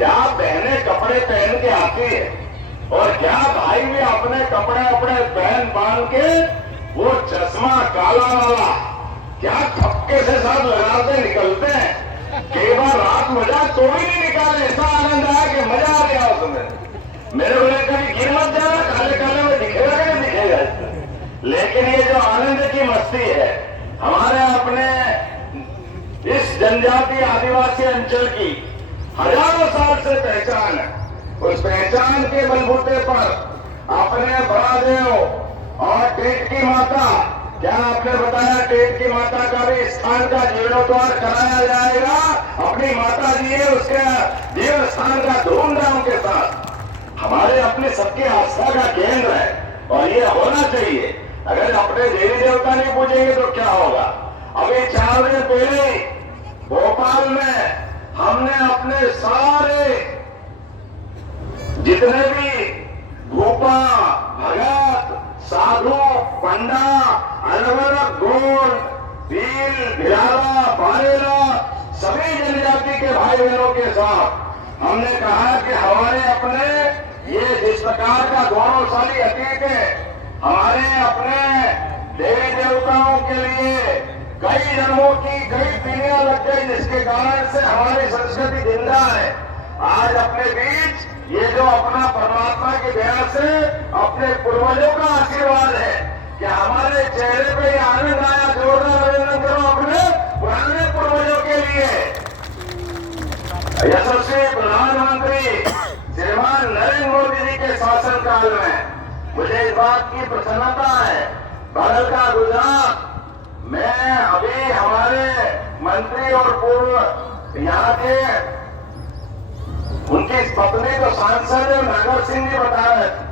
क्या बहनें कपड़े पहन के आती है और क्या भाई भी अपने कपड़े अपने पहन बांध के वो चश्मा काला वाला क्या थपके से सब लगाते निकलते हैं। कई बार रात मजा तो भी नहीं निकाले, ऐसा आनंद आया कि मजा आ गया उसमें। मेरे बोले कभी गिर मत जाना, काले काले में दिखेगा कि नहीं दिखेगा। लेकिन ये जो आनंद की मस्ती है हमारे अपने इस जनजाति आदिवासी अंचल की हजारों साल से पहचान है। उस पहचान के बलबूते पर अपने बड़ादेव और टेट की माता, क्या आपने बताया टेट की माता का भी स्थान का जीर्णोद्धार कराया जाएगा। अपनी माता जी है उसके जीवन स्थान का धूमधाम के साथ हमारे अपने सबके आस्था का केंद्र है और ये होना चाहिए। अगर अपने देवी देवता नहीं पूजेंगे तो क्या होगा। अभी 4 दिन पहले भोपाल में हमने अपने सारे जितने भी भूपा भगत साधु पंडा अलग अलग गोंड भील भिलाला बारेला सभी जनजाति के भाई बहनों के साथ हमने कहा कि हमारे अपने ये जिस प्रकार का गौरवशाली अतीत है, हमारे अपने देवी देवताओं के लिए कई जन्मों की कई पीढ़ियां लग गई, जिसके कारण से हमारी संस्कृति जिंदा है। आज अपने बीच ये जो अपना परमात्मा की दया से अपने पूर्वजों का आशीर्वाद है कि हमारे चेहरे पे आनंद आया। जोरदार अभिनंदन करो अपने पुराने पूर्वजों के लिए। यशस्वी प्रधानमंत्री श्रीमान नरेंद्र मोदी जी के शासनकाल में मुझे इस बात की प्रसन्नता है, बगल का गुजरात में अभी हमारे मंत्री और पूर्व यहाँ के उनकी पत्नी तो सांसद नगर सिंह जी बता रहे थे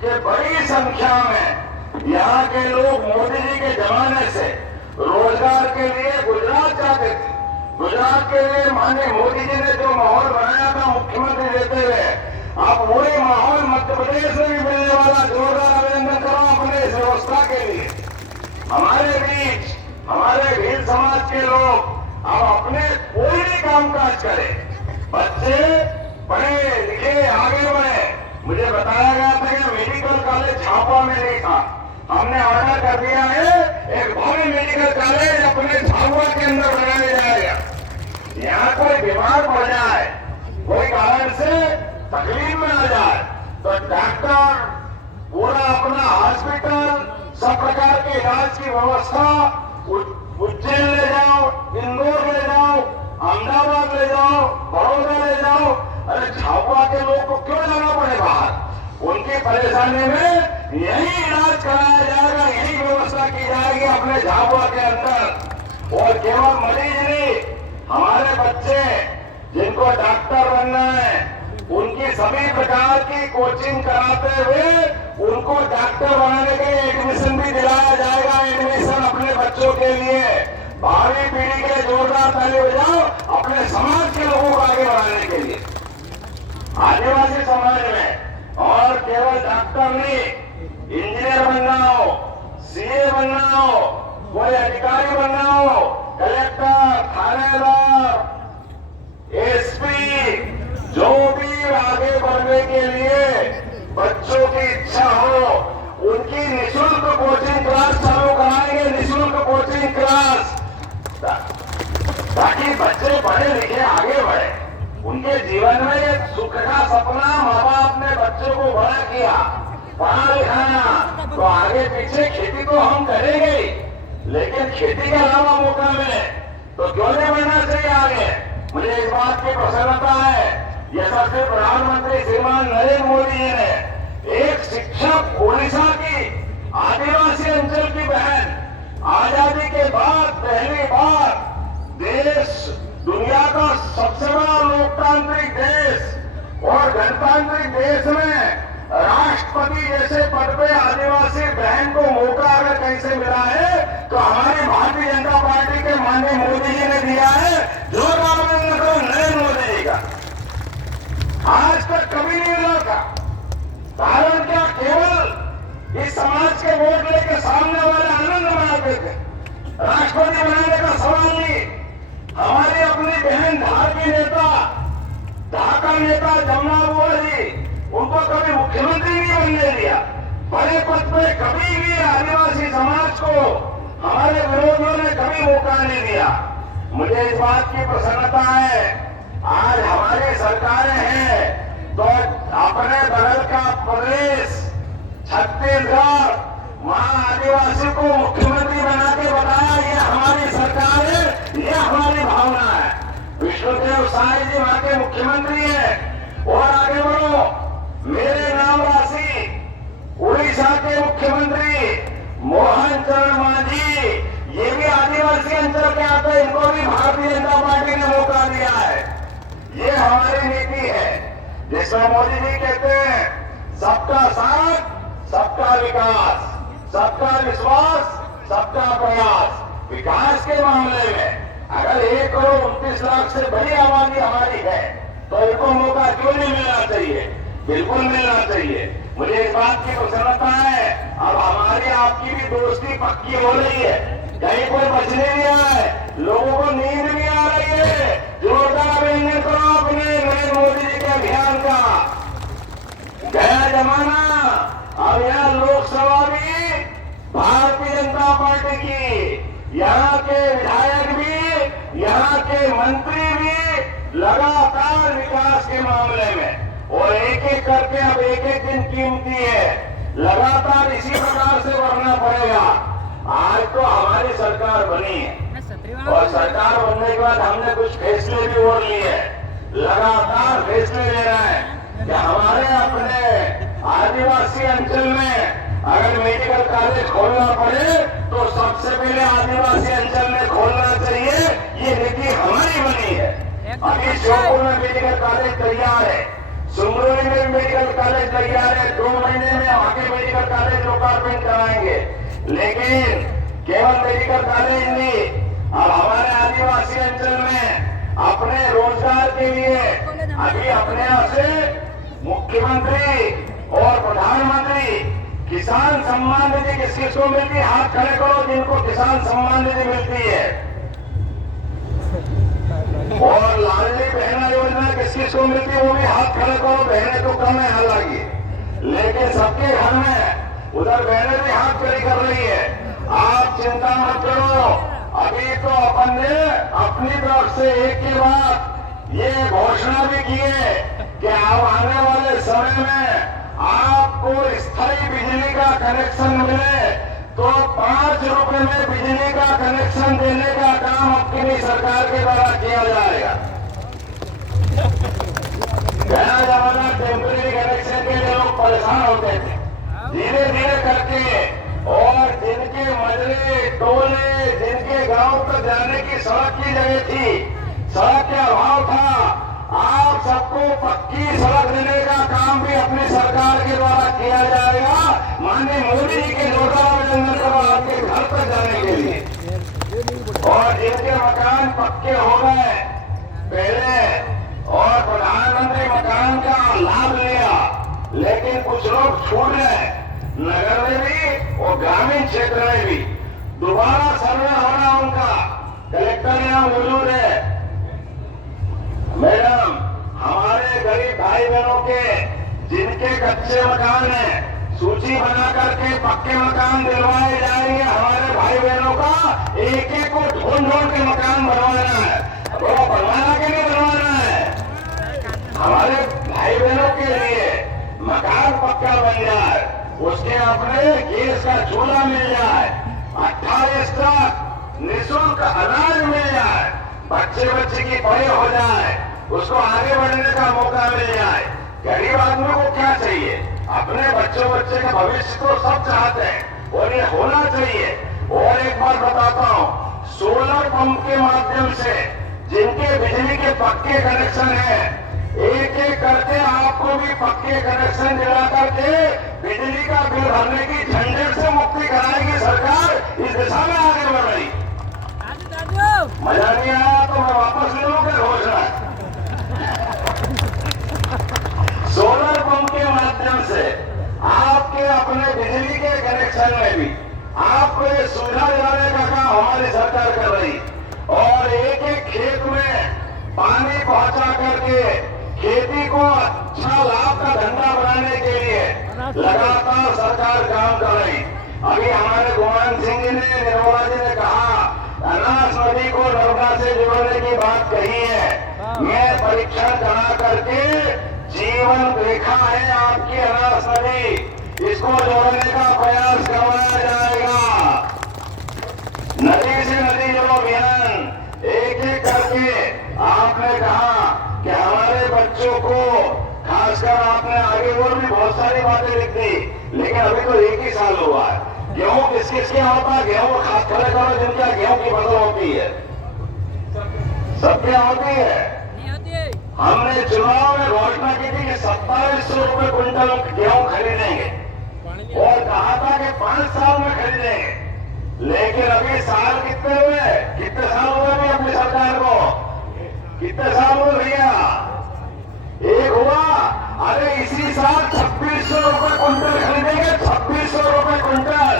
कि बड़ी संख्या में यहाँ के लोग मोदी जी के जमाने से रोजगार के लिए गुजरात जाते थे। गुजरात के लिए माननीय मोदी जी ने जो माहौल बनाया था मुख्यमंत्री रहते हुए, अब वही माहौल मध्य प्रदेश में भी मिलने वाला। जोरदार अभिनंदन करो अपने इस व्यवस्था के लिए। हमारे बीच हमारे भील समाज के लोग अब अपने कोई भी कामकाज करें, बच्चे पढ़े लिखे आगे बढ़े। मुझे बताया गया था कि मेडिकल कॉलेज झाबुआ में नहीं था, हमने ऑर्डर कर दिया है एक भव्य मेडिकल कॉलेज अपने झाबुआ के अंदर बनाया जाएगा। यहाँ कोई बीमार पड़ जाए, कोई कारण से तकलीफ में आ जाए तो डॉक्टर पूरा अपना हॉस्पिटल सब प्रकार के इलाज की व्यवस्था उज्जैन ले जाओ, इंदौर ले जाओ, अहमदाबाद ले जाओ, बड़ौदा ले जाओ। अरे झाबुआ के लोग को क्यों जाना पड़े बाहर। उनकी परेशानी में यही इलाज कराया जाएगा, यही व्यवस्था की जाएगी अपने झाबुआ के अंदर। और केवल मरीज नहीं, हमारे बच्चे जिनको डॉक्टर बनना है उनकी सभी प्रकार की कोचिंग कराते हुए उनको डॉक्टर बनाने के लिए एडमिशन भी दिलाया जाएगा। एडमिशन अपने बच्चों के लिए भावी पीढ़ी के जोरदार ताली बजाओ अपने समाज के लोगों को आगे बढ़ाने के लिए। आदिवासी समाज में और केवल डॉक्टर नहीं, इंजीनियर बनना हो, सीए बनना हो, कोई अधिकारी बनना हो, कलेक्टर, थानेदार, एसपी, जो भी आगे बढ़ने के लिए बच्चों की इच्छा हो उनकी निःशुल्क कोचिंग क्लास चालू कराएंगे। निःशुल्क कोचिंग क्लास ताकि बच्चे पढ़े लिखे आगे बढ़े। उनके जीवन में एक सुख का सपना माँ बाप ने बच्चों को बड़ा किया, पढ़ा लिखाया, तो आगे पीछे खेती तो हम करेंगे, लेकिन खेती के अलावा मौका मिले तो क्यों नहीं बढ़ना चाहिए आगे। मुझे इस बात की प्रसन्नता है यशस्वी प्रधानमंत्री श्रीमान नरेंद्र मोदी जी ने एक शिक्षक उड़ीसा की आदिवासी अंचल की बहन आजादी के बाद पहली बार देश दुनिया का सबसे बड़ा लोकतांत्रिक देश और गणतांत्रिक देश में राष्ट्रपति जैसे पद पे आदिवासी बहन को मौका अगर कहीं से मिला है तो हमारी भारतीय जनता पार्टी के माननीय मोदी जी ने दिया है। जोरदार अभिनंदन करो नरेंद्र मोदी जी का। आज तक कभी नहीं मिला था। कारण क्या, केवल इस समाज के वोट लेके सामने वाले आनंद मनाते थे। राष्ट्रपति बनाने का सवाल नहीं। हमारी अपनी बहन भारतीय नेता ढाका नेता जमुना बुआ जी, उनको कभी मुख्यमंत्री नहीं बनने दिया। बड़े पद पे कभी भी आदिवासी समाज को हमारे विरोधियों ने कभी मौका नहीं दिया। मुझे इस बात की प्रसन्नता है, आज हमारी सरकारें हैं तो अपने बगल का प्रदेश छत्तीसगढ़, वहां आदिवासी को मुख्यमंत्री बना के बताया ये हमारी सरकार है, ये हमारी भावना है। विष्णुदेव साय जी वहां के मुख्यमंत्री हैं। और आगे बढ़ो, मेरे नाम राशि उड़ीसा के मुख्यमंत्री मोहन चरण मांझी, ये भी आदिवासी अंचल के आते हैं, इनको भी भारतीय जनता पार्टी ने मौका दिया है। ये हमारी नीति है जिसमें मोदी जी कहते हैं सबका साथ, सबका विकास, सबका विश्वास, सबका प्रयास। विकास के मामले में अगर 1,29,00,000 से बड़ी आबादी हमारी है तो इनको मौका क्यों नहीं मिलना चाहिए? बिल्कुल मिलना चाहिए। मुझे इस बात की प्रसन्नता है, अब हमारी आपकी भी दोस्ती पक्की हो रही है, कहीं कोई बचने नहीं आया है, लोगों को नींद नहीं आ रही है। जोरदार अभिनंदन करो अपने नरेंद्र मोदी जी के अभियान का। गया जमाना, अब यहाँ लोकसभा भी भारतीय जनता पार्टी की, यहाँ के विधायक भी, यहाँ के मंत्री भी लगातार विकास के मामले में, और एक एक करके अब एक एक दिन कीमती है, लगातार इसी प्रकार से बढ़ना पड़ेगा। आज तो हमारी सरकार बनी है और सरकार बनने के बाद हमने कुछ फैसले भी और लिए हैं, लगातार फैसले ले रहे हैं कि हमारे अपने आदिवासी अंचल में अगर मेडिकल कॉलेज खोलना पड़े तो सबसे पहले आदिवासी अंचल में खोलना चाहिए, ये नीति हमारी बनी है। अभी श्योपुर में मेडिकल कॉलेज तैयार है, सुमरोली में मेडिकल कॉलेज तैयार है, 2 महीने में वहां के मेडिकल कॉलेज लोकार्पण कराएंगे। लेकिन केवल मेडिकल कॉलेज नहीं, अब हमारे आदिवासी अंचल में अपने रोजगार के लिए अभी अपने यहाँ से मुख्यमंत्री और प्रधानमंत्री किसान सम्मान निधि किस किस को मिलती है? हाथ खड़े करो जिनको किसान सम्मान निधि मिलती है। और लाडली बहना योजना किस किस को मिलती है? वो भी हाथ खड़े करो। बहनें तो कम है हालांकि, लेकिन सबके घर में उधर बहनें भी हाथ खड़ी कर रही है। आप चिंता मत करो, अभी तो अपन ने अपनी तरफ से एक के बाद ये घोषणा भी की है कि अब आने वाले समय में आपको स्थायी बिजली का कनेक्शन मिले तो 5 रुपए में बिजली का कनेक्शन देने का काम अपनी सरकार के द्वारा किया जाएगा। गया जमाना टेम्परेरी कनेक्शन के लिए लोग परेशान होते थे, धीरे धीरे करके, और जिनके मजरे टोले, जिनके गांव तक जाने की सड़क की जगह थी, सड़क का अभाव था, आप सबको पक्की सड़क देने का काम भी अपनी सरकार के द्वारा किया जाएगा। माननीय मोदी जी के जोरदार अभिनंदन करो आपके घर तक जाने के लिए। और जिनके मकान पक्के हो गए पहले और प्रधानमंत्री मकान का लाभ लिया, लेकिन कुछ लोग छूट गए, नगर में भी और ग्रामीण क्षेत्र में भी दोबारा सर्वे होना उनका। कलेक्टर यहाँ मौजूद है। मैडम, हमारे गरीब भाई बहनों के जिनके कच्चे मकान हैं, सूची बना करके पक्के मकान दिलवाए जाएंगे। हमारे भाई बहनों का एक एक को ढूंढ ढूंढ के मकान बनवाना है। वो बनवाना के लिए बनवाना है, हमारे भाई बहनों के लिए मकान पक्का बन जाए, उसके अपने गैस का चूल्हा मिल जाए, 28 तक निःशुल्क अनाज मिल जाए, बच्चे की पढ़ाई हो जाए, उसको आगे बढ़ने का मौका मिल जाए। गरीब आदमी को क्या चाहिए? अपने बच्चे का भविष्य तो सब चाहते हैं और ये होना चाहिए। और एक बात बताता हूँ, सोलर पंप के माध्यम से जिनके बिजली के पक्के कनेक्शन है, एक एक करके आपको भी पक्के कनेक्शन दिला करके बिजली का बिल भरने की झंझट से मुक्ति कराएगी सरकार। इस दिशा में आगे बढ़ रही। मजा नहीं आया तो मैं वापस ले लूंगा घोषणा। सोलर पंप के माध्यम से आपके अपने बिजली के कनेक्शन में भी आपको ये सुविधा दिलाने का काम हमारी सरकार कर रही। और एक एक खेत में पानी पहुंचा करके खेती को अच्छा लाभ का धंधा बनाने के लिए लगातार सरकार काम कर रही। अभी हमारे गोविंद सिंह जी ने, निर्मला जी ने कहा अनास नदी को नर्मदा से जोड़ने की बात कही है। मैं परीक्षण करा करके जीवन देखा है आपकी अनास नदी, इसको जोड़ने का प्रयास करवाया जाएगा। नदी से नदी जोड़ो अभियान एक एक करके आपने कहा कि हमारे बच्चों को, खासकर आपने आगे और भी बहुत सारी बातें लिख दी, लेकिन अभी तो एक ही साल हुआ है। गेहूं किस किस के होता है? गेहूं खास खड़े करो जिनका गेहूं की फसल होती है, सबके होती है। हमने चुनाव में घोषणा की थी कि 2700 रुपए क्विंटल गेहूं खरीदेंगे और कहा था कि 5 साल में खरीदेंगे, लेकिन अभी साल कितने हुए? कितने साल हुए अभी अपनी सरकार को? कितने साल हुए भैया? एक हुआ। अरे इसी साल 2600 रुपए क्विंटल खरीदेंगे, 2600 रुपए क्विंटल।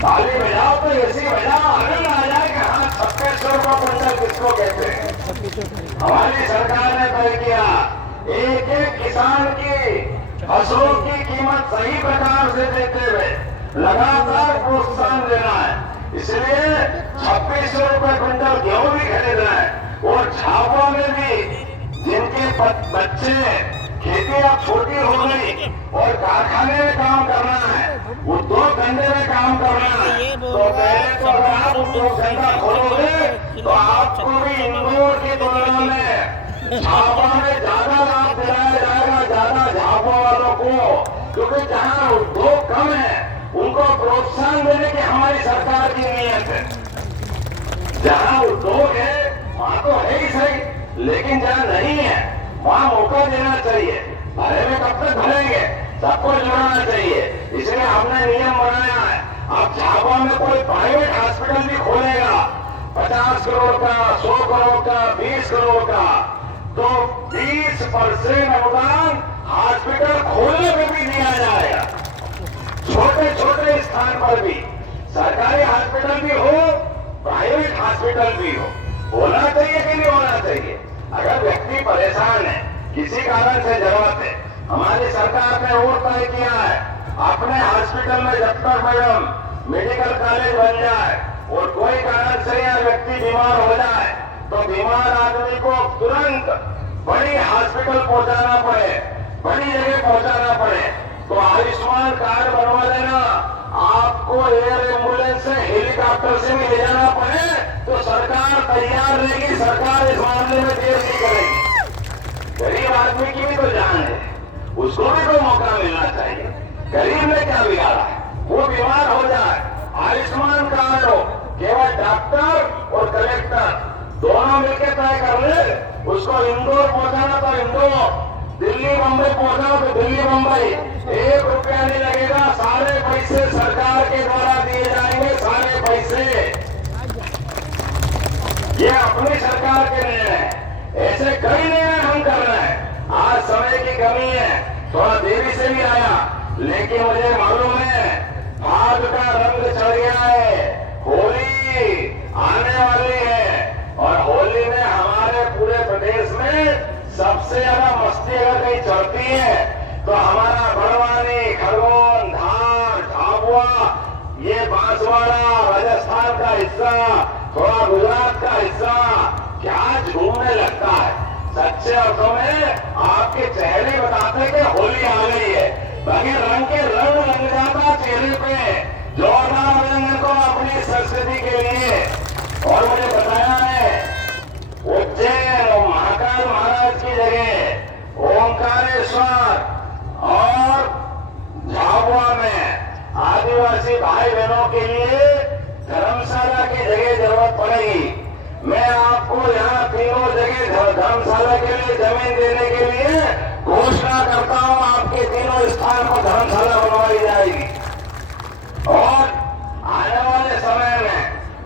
ताली बजाओ तो ऐसी बजाओ, आनंद आ जाए कि हाँ 2600 रुपए क्विंटल किसको कहते हैं। हमारी सरकार ने तय किया एक एक किसान की फसलों की कीमत सही प्रकार से देते हुए लगातार प्रोत्साहन देना है। इसलिए 2600 रुपए क्विंटल गेहूं भी खरीदना है और झाबुआ में भी जिनके बच्चे, खेती अब छोटी हो गई और कारखाने में काम करना है, उद्योग धंधे में काम करना है, तो पहले तो अगर आप उद्योग धंधा खोलोगे तो आपको भी इंदौर की तुलना में झाबुआ में ज्यादा लाभ दिलाया जाएगा, ज्यादा झाबुआ वालों को, क्योंकि जहाँ उद्योग कम है उनको प्रोत्साहन देने की हमारी सरकार की नीयत है। जहाँ उद्योग है वहाँ तो है ही सही, लेकिन जहाँ नहीं है वहाँ मौका देना चाहिए। भरे में कब तक भरेंगे? सबको जोड़ना चाहिए। इसलिए हमने नियम बनाया है, अब झाबुआ में कोई प्राइवेट हॉस्पिटल भी खोलेगा 50 करोड़ का, 100 करोड़ का, 20 करोड़ का, तो 20% अनुदान हॉस्पिटल खोलने में भी दिया जाएगा। छोटे छोटे स्थान पर भी सरकारी हॉस्पिटल भी हो, प्राइवेट हॉस्पिटल भी हो, होना चाहिए कि नहीं होना चाहिए? अगर व्यक्ति परेशान है, किसी कारण से जरूरत है, हमारी सरकार ने और तय किया है अपने हॉस्पिटल में जब तक मैडम मेडिकल कॉलेज बन जाए और कोई कारण से या व्यक्ति बीमार हो जाए तो बीमार आदमी को तुरंत बड़ी हॉस्पिटल पहुंचाना पड़े, बड़ी जगह पहुंचाना पड़े, तो आयुष्मान कार्ड बनवा लेना। आपको एयर एम्बुलेंस से, हेलीकॉप्टर से भी ले जाना पड़े तो सरकार तैयार रहेगी, सरकार इस मामले में देर नहीं करेगी। गरीब आदमी की भी तो जान है, उसको भी तो मौका मिलना चाहिए। गरीब ने क्या बिगाड़ा है? वो बीमार हो जाए, आयुष्मान कार्ड हो, केवल डॉक्टर और कलेक्टर दोनों मिलकर तय कर ले, उसको इंदौर पहुंचाना तो इंदौर, दिल्ली मुंबई पहुंचाओ तो दिल्ली मुंबई, 1 रुपया नहीं लगेगा, सारे पैसे सरकार के द्वारा दिए जाएंगे, सारे पैसे। ये अपनी सरकार के निर्णय है, ऐसे कई निर्णय हम कर रहे हैं। आज समय की कमी है, थोड़ा देरी से भी आया, लेकिन मुझे मालूम है भाग का रंग चढ़ गया है, होली आने वाली है और होली में हमारे पूरे प्रदेश में सबसे ज्यादा मस्ती अगर कहीं चढ़ती है तो हमारा बड़वानी, खरगोन, धार, झाबुआ, ये बांसवाड़ा, राजस्थान का हिस्सा, थोड़ा गुजरात का हिस्सा क्या झूमने लगता है। सच्चे अर्थों में आपके चेहरे बताते कि होली आ गई है, बगैर रंग के रंग लग जाता चेहरे पे। जोरदार अभिनंदन को अपनी संस्कृति के लिए। और मुझे बताया है उज्जैन और महाकाल महाराज की जगह ओंकारेश्वर और झाबुआ में आदिवासी भाई बहनों के लिए धर्मशाला की जगह जरूरत पड़ेगी। मैं आपको यहाँ तीनों जगह धर्मशाला के लिए जमीन देने के लिए घोषणा करता हूँ। आपके तीनों स्थान पर धर्मशाला बनवाई जाएगी और आने वाले समय में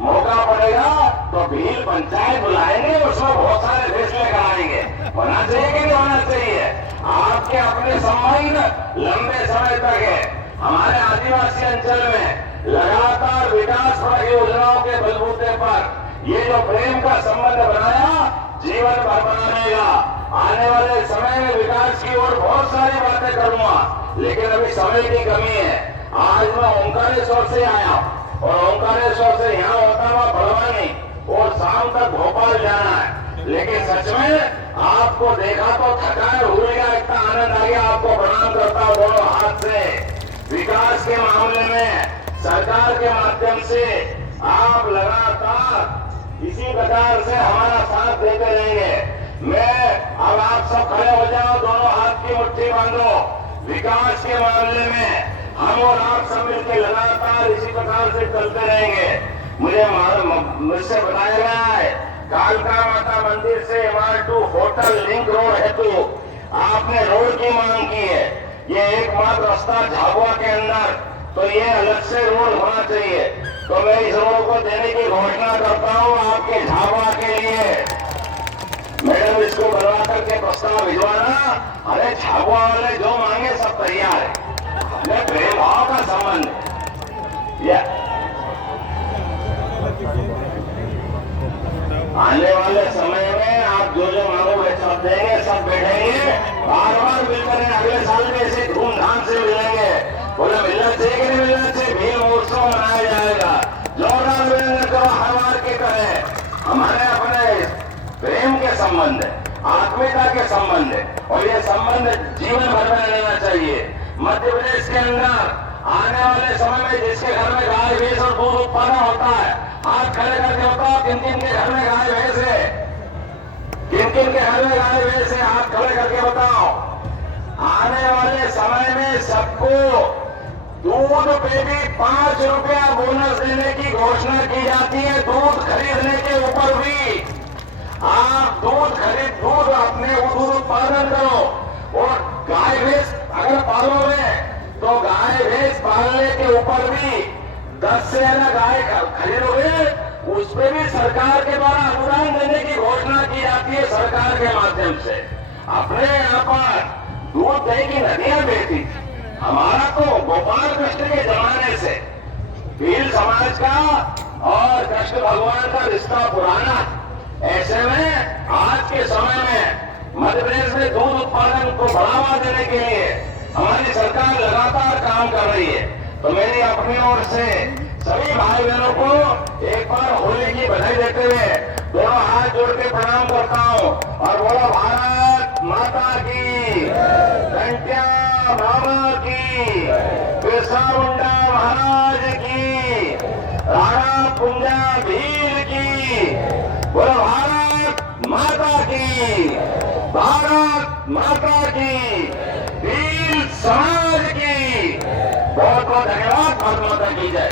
मौका पड़ेगा तो भील पंचायत बुलाएंगे, उसमें बहुत सारे फैसले कराएंगे। होना चाहिए कि नहीं होना चाहिए? आपके अपने संबंध लंबे समय तक है। हमारे आदिवासी अंचल में लगातार विकास योजनाओं के बलबूते पर ये जो प्रेम का संबंध बनाया, जीवन भर बनाएगा। आने वाले समय में विकास की ओर बहुत सारी बातें करूंगा, लेकिन अभी समय की कमी है। आज मैं ओंकारेश्वर से आया और ओंकारेश्वर से यहाँ होता हुआ बड़वानी और शाम तक भोपाल जाना है, लेकिन सच में आपको देखा तो थकान हो गया, इतना आनंद आ गया। आपको प्रणाम करता हूँ दोनों हाथ से। विकास के मामले में सरकार के माध्यम से आप लगातार इसी प्रकार से हमारा साथ देते रहेंगे। मैं अब आप सब खड़े हो जाओ, दोनों हाथ की मुट्ठी बांधो। विकास के मामले में हम और आप सब मिलकर लगातार इसी प्रकार से चलते रहेंगे। मुझसे बताया गया है कालका माता मंदिर से MR2 होटल लिंक रोड हेतु आपने रोड की मांग की है। ये एकमात्र रास्ता झाबुआ के अंदर, तो ये अलग से रोड होना चाहिए। तो मैं इस रोड को देने की घोषणा करता हूँ आपके झाबुआ के लिए। मैडम इसको बनवा करके प्रस्ताव भिजवाना। अरे झाबुआ वाले जो मांगे सब तैयार है। प्रेम भाव का संबंध आने वाले समय में आप जो जो मांगोगे सब देंगे, सब बैठेंगे, बार बार मिलकर अगले साल में ऐसे धूमधाम से मिलेंगे। बोले मिलना चाहिए कि नहीं मिलना चाहिए? भीम उत्सव मनाया जाएगा। जोरदार मिलने को हमार के करें। हमारे अपने प्रेम के संबंध है, आत्मीयता के संबंध है, और ये संबंध जीवन भर में रहना चाहिए। मध्य प्रदेश के अंदर आने वाले समय में जिसके घर में गाय भैंस और दूध उत्पादन होता है, हाथ खड़े करके बताओ किन किन के घर में गाय भैंस है, किन किन के घर में गाय भैंस है, हाथ खड़े करके बताओ। आने वाले समय में सबको दूध पे भी 5 रुपया बोनस देने की घोषणा की जाती है। दूध खरीदने के ऊपर भी आप दूध अपने दूध उत्पादन करो। और गाय भैंस अगर पालोगे तो गाय भैंस पालने के ऊपर भी 10 से ज्यादा गाय खरीदोगे, उस पर भी सरकार के द्वारा अनुदान देने की घोषणा की जाती है। सरकार के माध्यम से अपने यहाँ पर दूध दही की नदियां बहती थी। हमारा तो गोपाल कृष्ण के जमाने से भील समाज का और कृष्ण भगवान का रिश्ता पुराना। ऐसे में आज के समय में मध्य प्रदेश में दूध उत्पादन को बढ़ावा देने के लिए हमारी सरकार लगातार काम कर रही है। तो मेरी अपनी ओर से सभी भाई बहनों को एक बार होली की बधाई देते हुए दोनों हाथ जोड़ के प्रणाम करता हूँ और बोलो भारत माता की, घंटिया बाबा की, बिरसा मुंडा महाराज की, राणा कुंजा भील की। बोलो भारत माता की, भारत माता की, भील समाज की। बहुत बहुत धन्यवाद। भारत माता की जय।